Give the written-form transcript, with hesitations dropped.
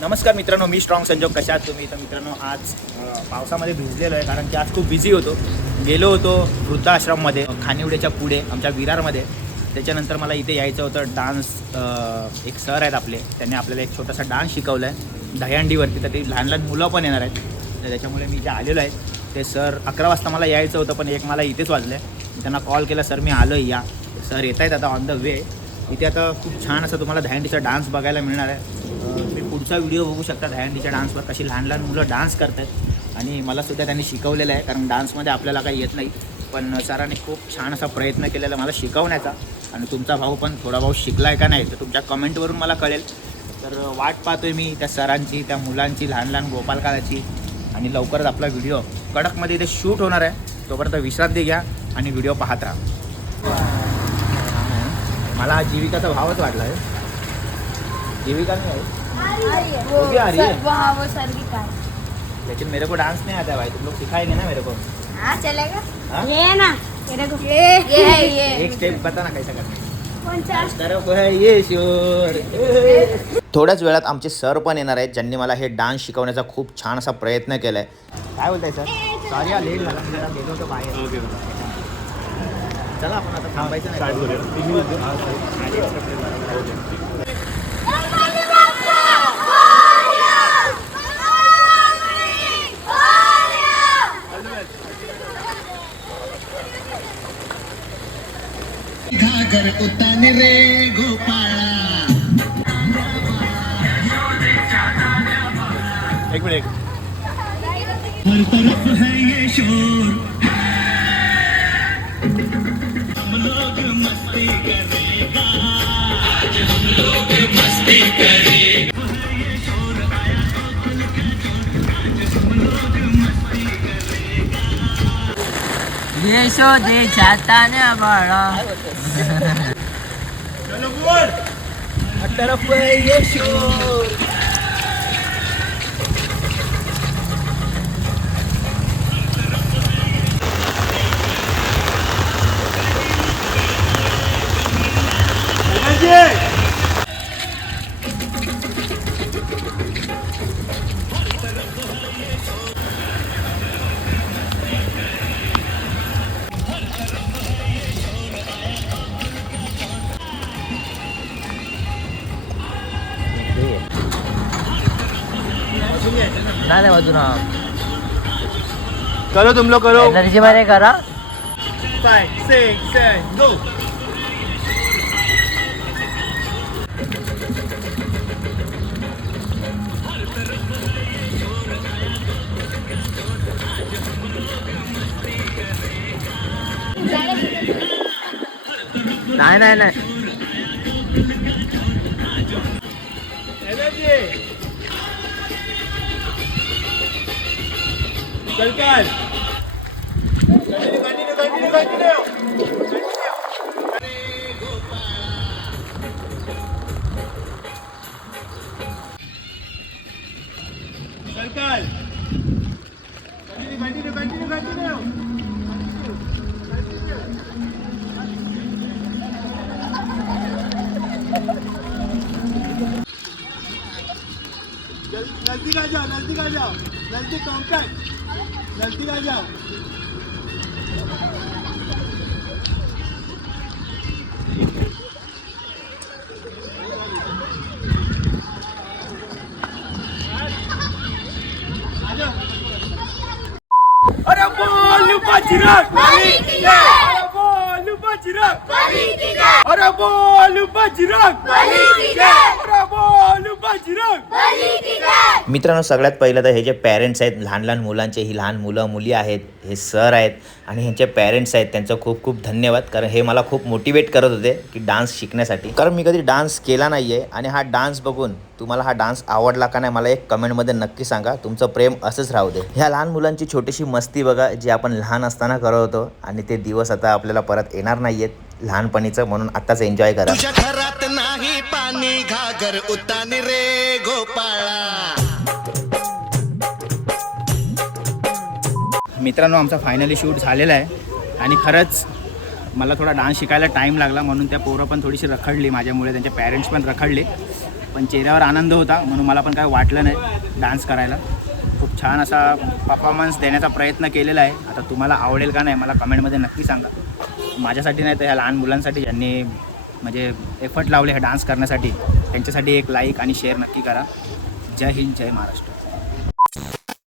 नमस्कार मित्रांनो, मी स्ट्रॉंग संजोग. कशा आहात तुम्ही? तर मित्रांनो, आज पावसामध्ये भिजलेलो आहे कारण की आज खूप बिझी होतो. गेलो होतो वृद्धाश्रममध्ये खानिवड्याच्या पुढे आमच्या विरारमध्ये. त्याच्यानंतर मला इथे यायचं होतं. डान्स एक सर आहेत आपले, त्यांनी आपल्याला एक छोटासा डान्स शिकवला आहे दहीहंडीवरती. तर ते लहान लहान मुलं पण येणार आहेत. तर त्याच्यामुळे मी जे आलेलो आहे ते सर 11 वाजता मला यायचं होतं, पण एक मला इथेच वाजलं आहे. त्यांना कॉल केला, सर मी आलो आहे, या. सर येत आहेत आता ऑन द वे. इथे आता खूप छान असं तुम्हाला दहीहंडीचा डान्स बघायला मिळणार आहे. मी पुढचा व्हिडिओ बघू शकता दहीहंडीच्या डान्सवर, कशी लहान लहान मुलं डान्स करत आहेत. आणि मलासुद्धा त्यांनी शिकवलेलं आहे, कारण डान्समध्ये आपल्याला काही येत नाही. पण सरांनी खूप छान असा प्रयत्न केलेला मला शिकवण्याचा. आणि तुमचा भाऊ पण थोडा भाऊ शिकला आहे का नाही तर तुमच्या कमेंटवरून मला कळेल. तर वाट पाहतो आहे मी त्या सरांची, त्या मुलांची, लहान लहान गोपालकाराची. आणि लवकरच आपला व्हिडिओ कडकमध्ये इथे शूट होणार आहे. तोपर्यंत विश्रांती घ्या आणि व्हिडिओ पाहत राहा. मला जीविकाचा भावच वाटला आहे. जीविका नहीं आई, वो भी आ रही है। वो सर की कार। लेकिन मेरे को डांस नहीं आता है भाई, तुम लोग सिखाएंगे ना मेरे को? हाँ चलेगा। हाँ? ये ना मेरे को ये है ये एक स्टेप बता ना कैसा करना है. कौन सा? तरफ है ये शोर. थोड्याच वेळात आमचे सर पण येणार आहेत, ज्यांनी मला हे डान्स शिकवण्याचा खूप छान असा प्रयत्न केलाय. काय बोलताय सर? सॉरी हा लेट झाला, जरा गेलो होतो बाहेर. चला आपण आता थांबायचं नाही. घागर उताने रे गोपाळा. एक मिनिट. हर तरफ है ये शोर, हम लोग मस्ती करेगा, आज हम लोग मस्ती करेगा. ये शोर आया तो खुल के शोर, आज हम लोग मस्ती करेगा. ये शो दे जाता ना बड़ा। चलो बोल. तरफ है ये शोर. नाही बाजूना करो तुम लोग करो. एनर्जी मध्ये करा. 5, 6, 7, go. नाही नाही नाही एनर्जी. चल कर. कंटिन्यू. चल कंटिन्यू. नजदीक आ जाओ. नजदीक काउंटर. नजदीक आ जाओ. अरे बोल बाजीराव. अरे बोल बाजीराव. अरे बोल बाजीराव. अरे बोल बाजीराव. मित्रांनो, सगळ्यात पहिलं तर हे जे पॅरेंट्स आहेत लहान लहान मुलांचे, ही लहान मुलं मुली आहेत, हे सर आहेत आणि ह्यांचे पॅरेंट्स आहेत, त्यांचं खूप खूप धन्यवाद. कारण हे मला खूप मोटिवेट करत होते की डान्स शिकण्यासाठी. कारण मी कधी डान्स केला नाही आहे. आणि हा डान्स बघून तुम्हाला हा डान्स आवडला का नाही मला एक कमेंटमध्ये नक्की सांगा. तुमचं प्रेम असंच राहू दे. ह्या लहान मुलांची छोटीशी मस्ती बघा, जी आपण लहान असताना करत होतो. आणि ते दिवस आता आपल्याला परत येणार नाही आहेत लहानपणीचं, म्हणून आत्ताच एन्जॉय करा. तुझ्या घरात नाही पाणी, घागर उताने रे गोपाळा. मित्रांनो, आमचा फायनली शूट झालेला आहे आणि खरंच मला थोडा डान्स शिकायला टाईम लागला, म्हणून त्या पोरं पण थोडीशी रखडली माझ्यामुळे, त्यांचे पॅरेंट्स पण रखडले. पण चेहऱ्यावर आनंद होता म्हणून मला पण काय वाटलं नाही डान्स करायला. खूप छान असा परफॉर्मन्स देण्याचा प्रयत्न केलेला आहे. आता तुम्हाला आवडेल का नाही मला कमेंटमध्ये नक्की सांगा. माझ्यासाठी नाही तर ह्या लहान मुलांसाठी ज्यांनी म्हणजे एफर्ट लावले हे डान्स करण्यासाठी त्यांच्यासाठी एक लाईक आणि शेअर नक्की करा. जय हिंद, जय महाराष्ट्र.